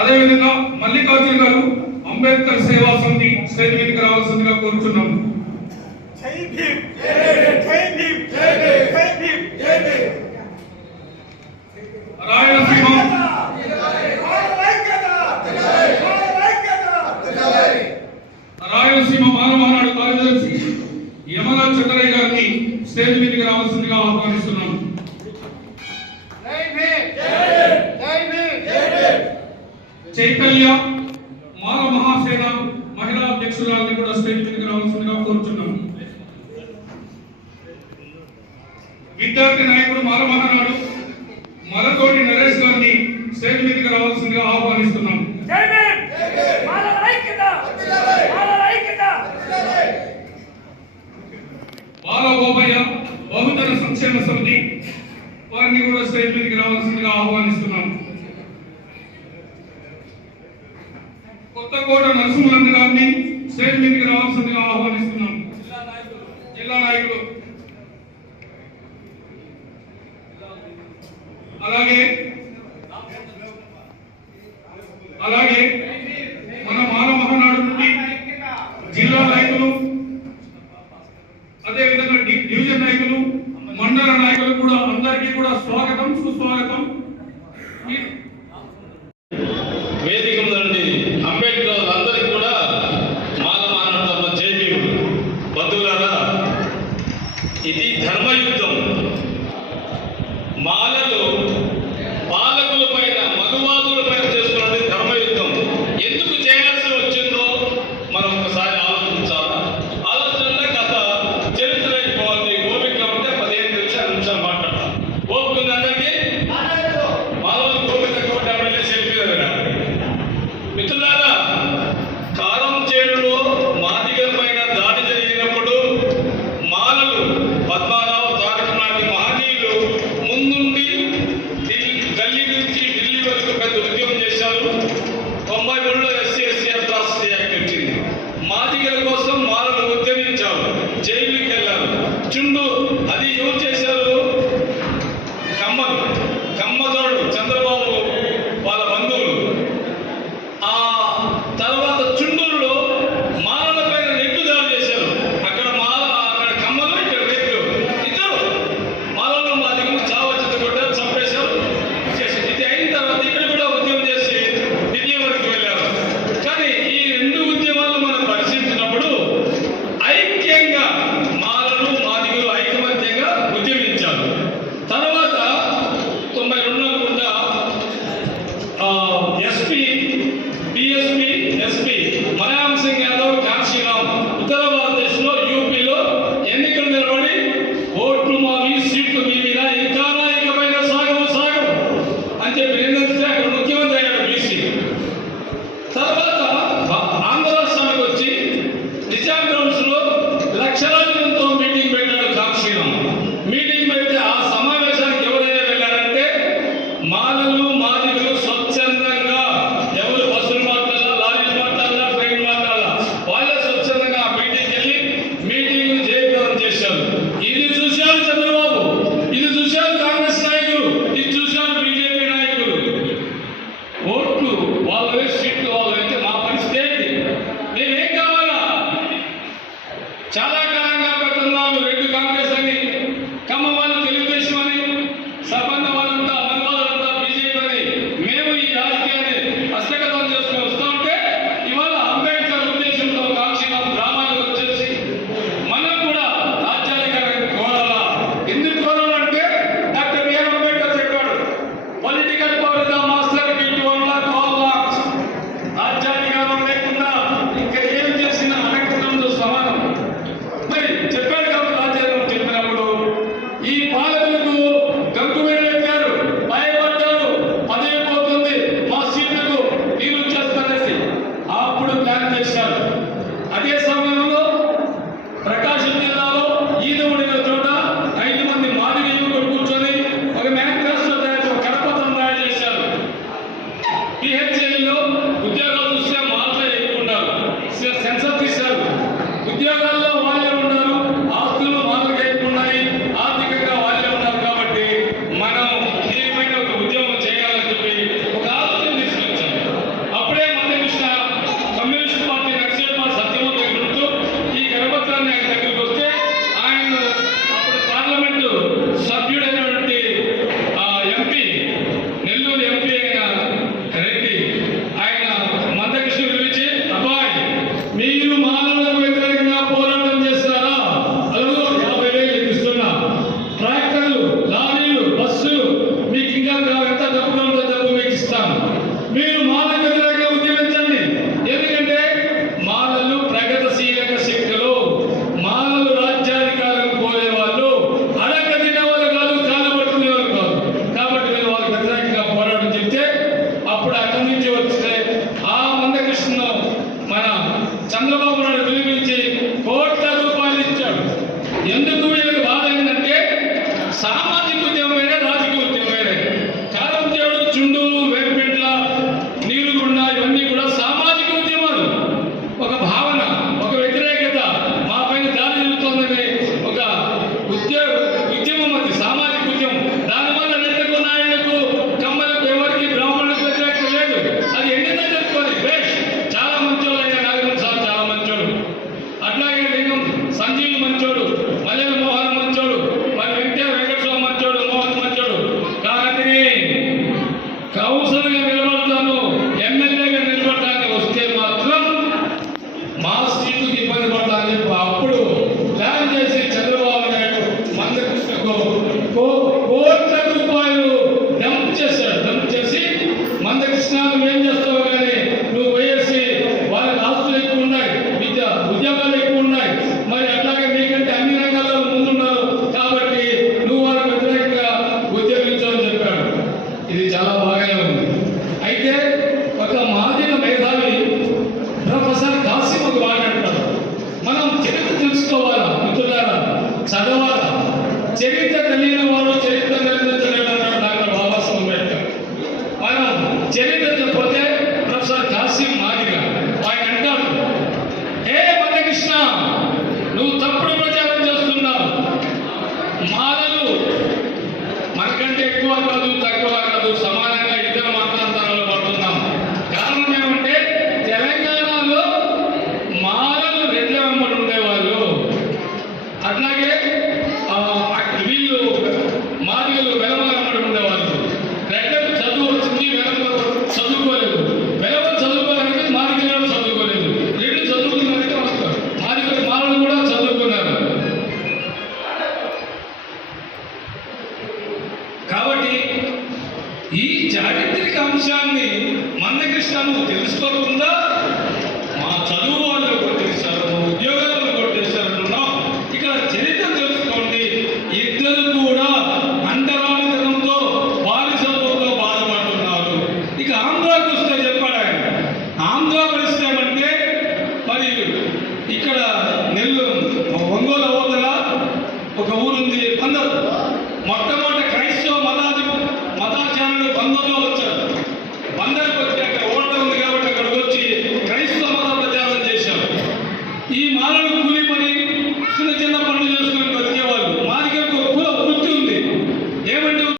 అదేవిధంగా మల్లికార్జున గారు అంబేద్కర్ సేవా సమితి స్టేజ్ మీదకి రావాల్సిందిగా కోరుచున్నాం. జై భీమ్, జై భీమ్, జై భీమ్, జై భీమ్. రాయలసీమ రాయలసీమ మానవనాడు కార్యదర్శి యమలా చంద్రయ్య గారిని స్టేజ్ మీదకి రావాల్సిందిగా ఆహ్వానిస్తున్నాం. చైతన్య మాల మహాసేన మహిళా అధ్యక్షురాలని కూడా స్టేజ్ మీదకి రావాల్సిందిగా కోరుచున్నాం. విద్యార్థి నాయకుడు మాల మహానాడు మలతోటి నరేష్ గారిని స్టేజ్ మీదకి రావాల్సిందిగా ఆహ్వానిస్తున్నాం. బాల గోపయ్య బహుజన సంక్షేమ సమితి వారిని కూడా స్టేజ్ మీదకి రావాల్సిందిగా ఆహ్వానిస్తున్నాం. కొత్తకోట నరసింహనంద గారిని స్టేజ్ మీదకి రావాల్సిందిగా ఆహ్వానిస్తున్నాం. జిల్లా నాయకులు అలాగే అలాగే మన మాల మహానాడు నుండి జిల్లా నాయకులు, అదేవిధంగా డివిజన్ నాయకులు, మండల నాయకులు కూడా అందరికీ కూడా స్వాగతం, సుస్వాగతం. వేదిక నుండి అంబేద్కర్ అందరికీ కూడా మాల మహానాడు జైబీ. బంధువులారా, ఇది ధర్మయుద్ధం. మాలలు పాలకుల పైన, మనువాదుల పైన చేస్తున్నది ధర్మయుద్ధం. ఎందుకు చేయాల్సి వచ్చిందో మనం ఒకసారి ఆలోచించాలి. ఆలోచన గత చరిత్ర అయిపోవాలి. ఓపిక ఉంటే 15 నిమిషాలు మాట్లాడతాం. ఓపిక అందరికీ మాలలు ఓపిక కాబట్టి సెల్ఫీలు. మిత్రులారా, కారం చేడులో మాదిగల పైన దాడి జరిగినప్పుడు మాలలు పద్మారావు, తారక నాటి మహనీయులు ముందుండి గల్లీ నుంచి ఢిల్లీ వరకు పెద్ద ఉద్యమం చేశారు. 93లో ఎస్సీ అట్రాసిటీ యాక్ట్ వచ్చింది. మాదిగల కోసం మాలలు ఉద్యమించారు, జైలుకి వెళ్ళారు. చుండు అది ఎవరు చేశారు? కమ్మదొరడు చంద్రబాబు వాళ్ళ బంధువులు. ఆ తర్వాత చుండూరులో మాలల పైన రెడ్లు దాడి చేశారు. అక్కడ కమ్మలు, ఇక్కడ రెడ్లు, ఇద్దరు మాలలు మాదిగలు చావచ్చిత కొట్టారు, చంపేశారు, చేశారు. ఇది అయిన తర్వాత ఇక్కడ కూడా ఉద్యమం చేసి ఢిల్లీ వరకు వెళ్ళారు. చాలా బాగానే ఉంది. అయితే ఒక మాదిగ మేధావి ప్రొఫెసర్ కాసిం ఒక మాట అంటారు, మనం చరిత్ర తెలుసుకోవాలా మిత్రులారా, చదవాలా. చరిత్ర తెలియని వాడు చరిత్ర నిర్మించలేడన్నాడు డాక్టర్ బాబాసాహెబ్ అంబేద్కర్. మనం చరిత్ర చెప్పితే ప్రొఫెసర్ కాసిం మాదిగ ఆయన అంటాడు, హే మధుకృష్ణ, నువ్వు తప్పుడు ప్రచారం చేస్తున్నావు. మాలలు మనకంటే ఎక్కువ కాదు, తక్కువ కాదు, సమానంగా ఇద్దరు మతాంతరాలు పడుతున్నాం. కారణం ఏమంటే తెలంగాణలో మాలలు రెడ్ల వెంబడి ఉండేవాళ్ళు, అట్లాగే వీళ్ళు మాదిగలు వెలమ వెంబడి ఉండేవాళ్ళు. రెడ్లకు చదువు వచ్చింది, వెలమ చదువుకోలేదు. వెలమ చదువుకోవడానికి మాదిగలు చదువుకోలేదు. రెండు చదువుకున్నారంటే వస్తారు. మాదిగలు మాలలు కూడా చదువుకున్నారు. కాబట్టి ఈ చారిత్రక అంశాన్ని మందకృష్ణ నువ్వు తెలుసుకోకుండా మా చదువు వాళ్ళు కొట్టేశారు, మా ఉద్యోగాలను కొట్టేశారంటున్నావు. ఇక్కడ చరిత్ర తెలుసుకోండి. ఇద్దరు కూడా అంటరానితనంతో బానిసత్వంతో బాధపడుతున్నారు. ఇక ఆంధ్రాకు వస్తే చెప్పాడు ఆయన. ఆంధ్ర పరిస్థితి అంటే మరి ఇక్కడ ఒంగోలు అవతల ఒక ఊరుంది బందరు. మొట్టమొదటి క్రైస్తవ మతాచారులు బందర్లో వచ్చారు. బందరుకు